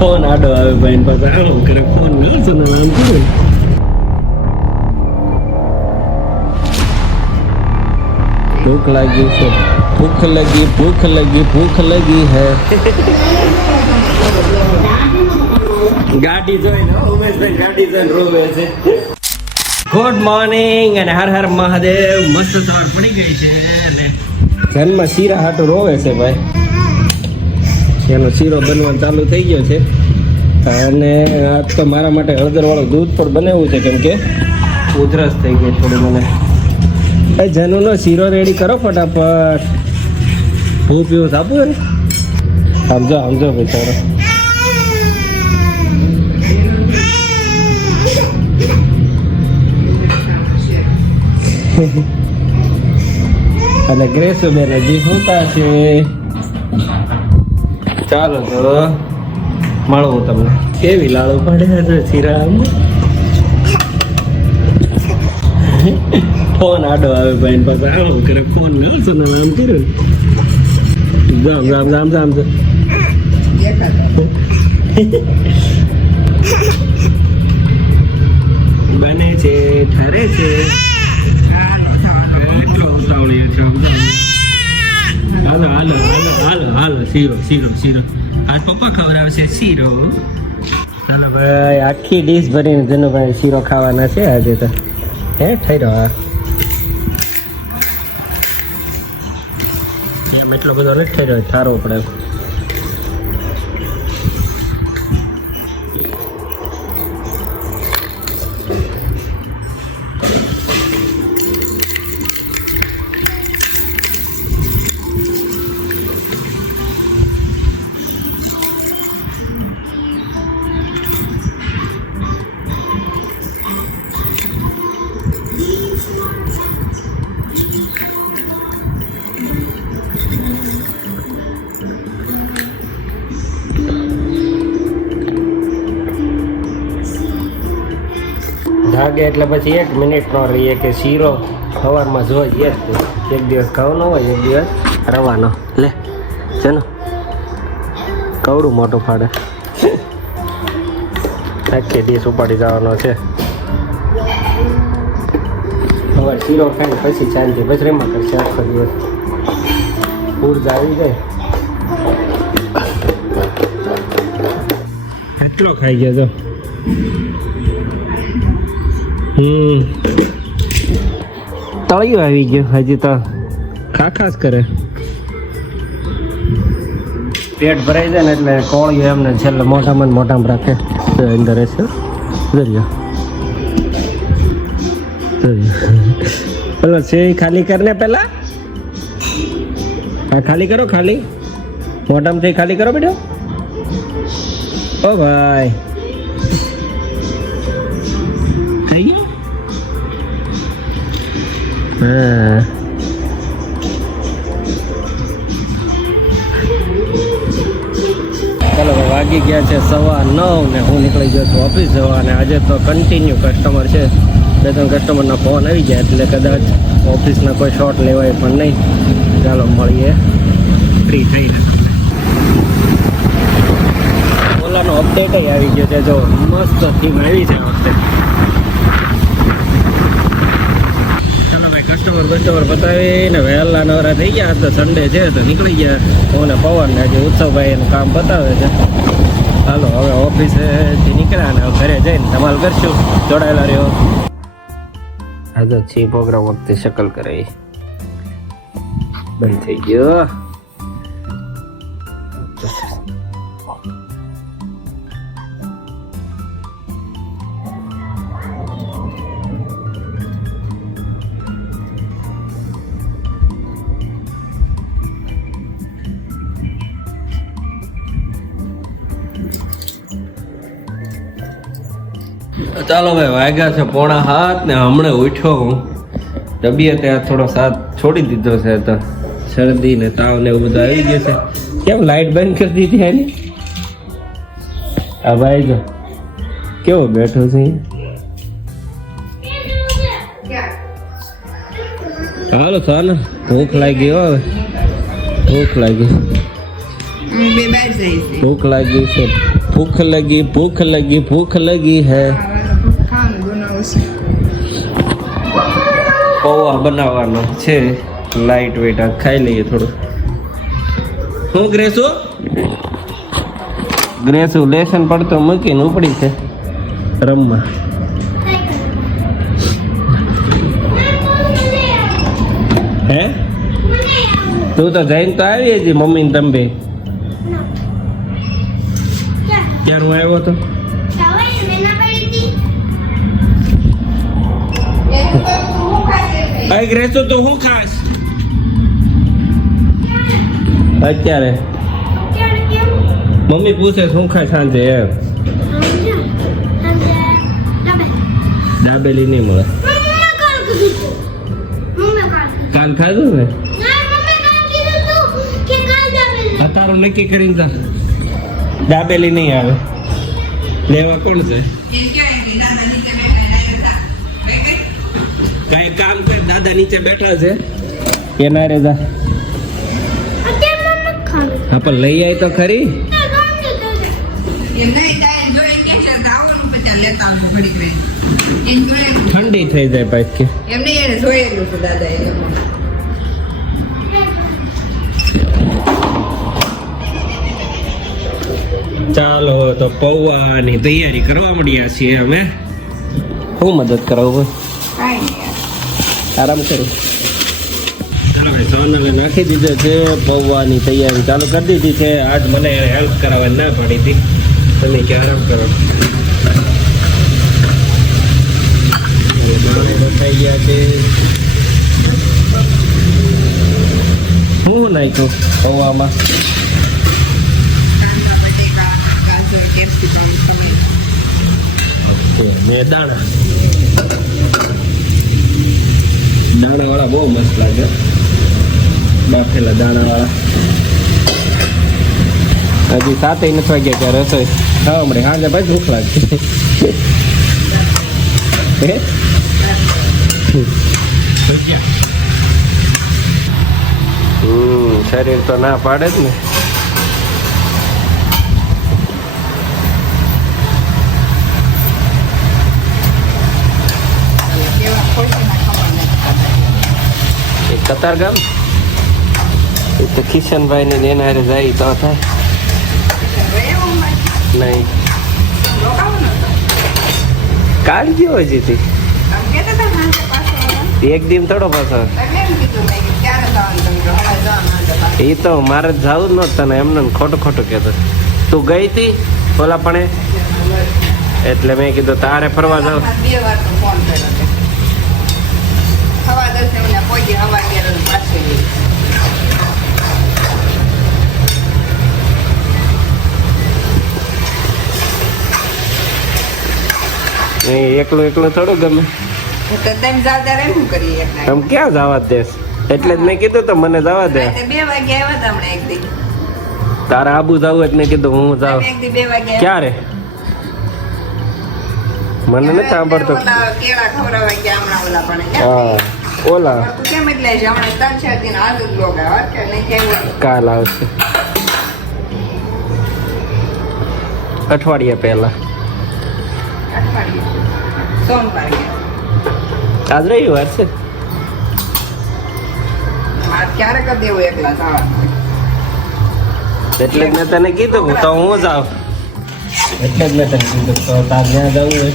Phone આડો આવે ભાઈ પાસે આવો કરે ફોન કરશો ને આમ કરો. ભૂખ લાગી છે, ભૂખ લગી, ભૂખ લગી, ભૂખ લગી હે. ગાડી જોઈને ઉમેશભાઈ ગાડી જોઈને રોવે છે. ગુડ મોર્નિંગ અને હર હર મહાદેવ. મસ્ત સવાર પડી ગઈ છે અને જન્મ શીરા હાટું રોવે છે ભાઈ. એનો શીરો બનવાનું ચાલુ થઈ ગયો છે અને આજ તો મારા માટે હળદરવાળું દૂધ પણ બનાવ્યું છે કેમ કે ઉધરસ થઈ ગઈ થોડી મને. ભાઈ જનુનો શીરો રેડી કરો ફટાફટ. ભૂ પીવું આપું ને સમજો સમજો ભાઈ તારો. અને ગ્રેસુબેન હજી સુતા છે. ચાલો તો મળવું તમને. કેવી લાડુ પડે છે શીરા. ફોન આડો આવે ભાઈ પાસે આવો કરે ફોન કરશો ને આમ કર્યું. જામ જામ જામ જામ બને છે ઠરે છે. એટલો ઉતાવળી છે. હાલો હાલો હાલો હાલો હાલો શીરો શીરો શીરો. આજ પપ્પા ખવડાવશે શીરો. હાલો ભાઈ આખી ડીશ ભરીને જેનો ભાઈ શીરો ખાવાના છે આજે તો. હે ઠર્યો હા એમ એટલો બધો નથી ઠર્યો. ઠારવો પડે. જાગે એટલે પછી 1 મિનિટ ન રહીએ કે શીરો સવારમાં જોઈએ જ. એક દિવસ ખાવાનો હોય એક દિવસ રવાનો. લે ચલો કવડું મોટું ફાડે. આખી ડીશ ઉપાડી જવાનો છે. હવે શીરો ખાઈને પછી શાંતિ પછી રેમાં કરશે આખો દિવસ. ઉર્જા આવી જાય. એટલો ખાઈ ગયો તો. તળિયું આવી ગયું હજી તો ખાખાસ કરે. પેટ ભરાઈ જાય ને એટલે કોળિયું એમને છેલ્લે મોઢામાં મોઢામાં રાખે. અંદર છે દરિયો પેલો છે ખાલી કરને પેલા. હા ખાલી કરો ખાલી મોઢામાંથી ખાલી કરો બેટો. ઓ ભાઈ થઈ ગયું. હા ચાલો વાગી ગયા છે 9:15 ને હું નીકળી ગયો છું ઓફિસ જવા. અને આજે તો કન્ટિન્યુ કસ્ટમર છે. 2-3 કસ્ટમરના ફોન આવી ગયા એટલે કદાચ ઓફિસના કોઈ શોર્ટ લેવાય પણ નહીં. ચાલો મળીએ ફ્રી થઈને. ઓલાનો અપડેટ આવી ગયો છે. જો મસ્ત થીમ આવી છે આ વખતે. કસ્ટમર બતાવીને વહેલા નવરા થઈ ગયા. તો સન્ડે છે તો નીકળી ગયા. ઓને પવન ને હજી ઉત્સવભાઈ એનું કામ બતાવે છે. હાલો હવે ઓફિસેથી નીકળ્યા ને ઘરે જઈને ધમાલ કરશું. જોડાયેલા રહ્યો. આજે છે પ્રોગ્રામ વખતે શકલ કરે બંધ થઈ ગયો. ચાલો ભાઈ વાગ્યા છે 6:45 ને હમણાં ઉઠ્યો હું. તબિયતે થોડો સાથ છોડી દીધો છે તો શરદી ને તાવ ને એવું બધું આવી ગયું છે. કેમ લાઈટ બંધ કરી દીધી એની. આ ભાઈ જો કેવો બેઠો છે. હાલો સાને ભૂખ લાગી હવે. ભૂખ લાગી ભૂખ લાગી છે. ભૂખ લગી ભૂખ લગી ભૂખ લગી હે. પૌવા બનાવવાનો છે લાઈટ વેટ. ખાઈ લઈએ થોડું. હું ગ્રેસુ લેસન પડતો મૂકીને ઉપડી છે રમવા. હે તું તો જઈને તો આવી હજી મમ્મી ને તમે ક્યાં હું આવ્યો હતો? ગ્રેસુ તો હું ખાસ અત્યારે મમ્મી પૂછે શું ખાય સાંજે એમ. દાબેલી નહીં મળે. કાલ ખાધું ને તારું નક્કી કરીને જા. દાબેલી નહીં આવે. લેવા કોણ છે? કઈ કામ કર. દાદા નીચે બેઠા છે એના રે જા. હા પણ લઈ આવી તો ખરી. ઠંડી થઈ જાય પાછી કે એમને એને જોયેલું છે દાદા એ. ચાલો તો પૌવાની તૈયારી કરવા મળ્યા છીએ અમે. હું મદદ કરાવું? આરામ કરું. ચાલો સોનલે નાખી દીધો છે. પૌવાની તૈયારી ચાલુ કરી દીધી છે. આજ મને હેલ્પ કરાવવા ના પડી હતી. તમે કે આરામ કરો. બતાવી ગયા છે. હું નાખ્યું પૌવામાં? દાણા વાળા બહુ મસ્ત લાગે. બાફેલા દાણા વાળા. હજી 7 નથી વાગ્યા ત્યાં રસોઈ ખાવા મળે. હા ભાઈ ભૂખ લાગે. શરીર તો ના પાડે જ ને. કતાર ગામ એ તો કિશનભાઈ ને એના હારે જાય તો થાય નહીં. કાલ ગયો હજી થી એક દિન થોડો પાછો. એ તો મારે જવું જ નતું તને એમને ખોટું ખોટું કહેતો. તું ગઈ હતી ઓલા પણ એટલે મેં કીધું તારે ફરવા જાવ. એકલું થોડું ગમે. તમે ક્યાં જવા દેશ? એટલે જ મેં કીધું તો મને જવા દે. 2 વાગે આવ્યા હતા એક દી. તારે આબુ જવું એટલે કીધું હું જાઉં. ક્યારે? મને નથી સાંભળતો. હા ઓલા કાલ આવશે અઠવાડિયા પહેલા. આજ રવિવાર છે. એટલે જ મેં તને કીધું તો હું જાઉં. એટલે જ મેં તને કીધું તો તાર જ્યાં જવું હોય.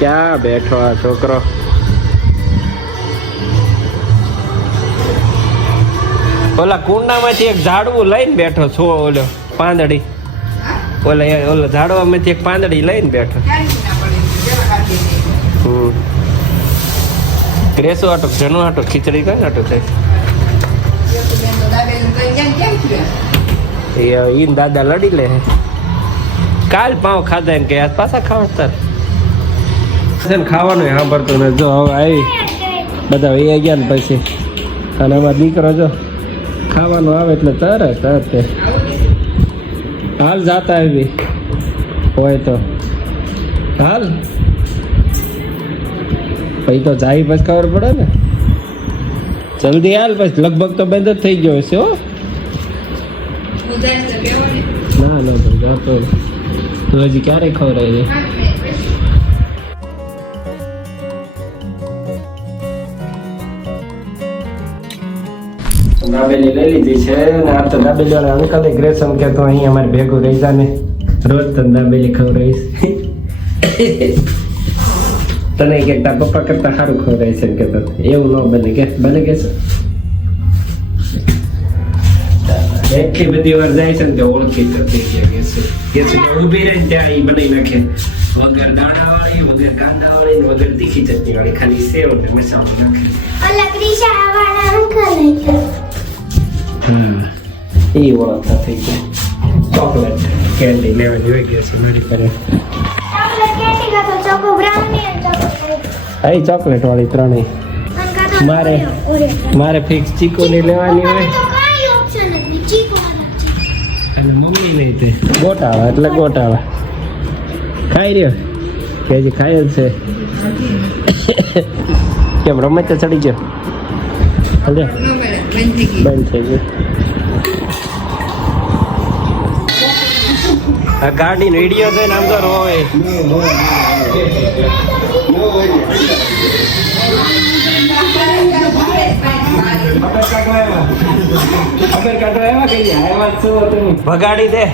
ક્યાં બેઠો આ છોકરો? ઓલા કુંડામાંથી એક ઝાડવું લઈને બેઠો છો. ઓલો પાંદડી ઓલા ઝાડવામાંથી એક પાંદડી લઈને બેઠો. ગ્રેસો આટો જનો આટો ખીચડી કઈ આટો થાય. ઈન દાદા લડી લે. કાલ પાવ ખાધા એમ કે આજ પાછા ખાવા તાર છે ને ખાવાનું સાંભળતો ને જો હવે આવી બધા એ ગયા ને પછી અને અમારો દીકરો જો ખાવાનું આવે એટલે તરત હાલ જાતા આવી હોય તો હાલ પછી તો જાય પછી ખબર પડે ને જલ્દી હાલ પછી લગભગ તો બંધ જ થઈ ગયો હશે હો હું જાય તો બેહો ને. ના ભાઈ જાતો તું હજી ક્યારે ખવડાવી દે 5 મિનિટ પછી. દાબેલી લઈ લીધી છે ને આ તો દાબેલી વાળા અંકલ ગ્રેસમ કે તો અહીં અમારે ભેગું રહી જા ને રોજ તને દાબેલી ખવડાવીશ તને કે તાર પપ્પા કરતા સારું ખવડાય છે કે તો એવું ન બને કે છે એટલી બધી વાર જાય છે ને કે ઓળખી કરતી કે છે ઊભી રહીને ત્યાં એ બનાવી નાખે વગર દાણા વાળી વગર કાંદા વાળી ને વગર તીખી ચટણી વાળી ખાલી સેવ ને મસાલો નાખે એ ઓળખતા થઈ ગયા ચોકલેટ કેન્ડી લેવા જોઈ ગયો છે મારી પાસે હા ચોકલેટ વાળી ત્રણેય મારે ફિક્સ ચીકો ની લેવાની હોય અને મમ્મી નહીં તે ગોટાળા એટલે ગોટાળા ખાઈ રહ્યો કે હજી ખાય જ છે કેમ રમત ચડી ગયો હલે ન મળે, બંધ થઈ ગઈ. બંધ થઈ ગયું આ ગાડીનો વિડીયો જોઈને આમ તો રોવે ભગાડી દે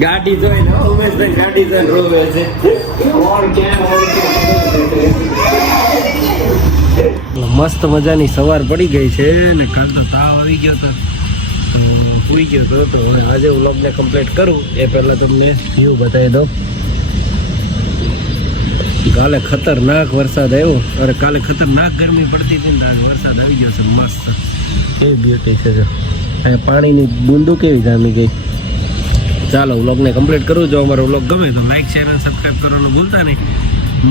ગાડી જોઈને ઉમેશભાઈ ગાડી જોઈને રોવે છે મસ્ત મજાની સવાર પડી ગઈ છે ને કાલ તો તાવ આવી ગયો તો સુઈ ગયો તો હવે આજે વ્લોગને કમ્પ્લીટ કરું એ પહેલાં તમને વ્યૂ બતાવી દઉં કાલે ખતરનાક વરસાદ આવ્યો અરે કાલે ખતરનાક ગરમી પડતી હતી ને આજે વરસાદ આવી ગયો છે મસ્ત એ બ્યુટી છે જો અહીંયા પાણીની બૂંદો કેવી જામી ગઈ ચાલો વ્લોગને કમ્પ્લીટ કરું જો અમારો વ્લોગ ગમે તો લાઈક શેર અને સબસ્ક્રાઈબ કરવાનું ભૂલતા નહીં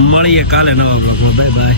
મળીએ કાલે નવા વ્લોગમાં બાય બાય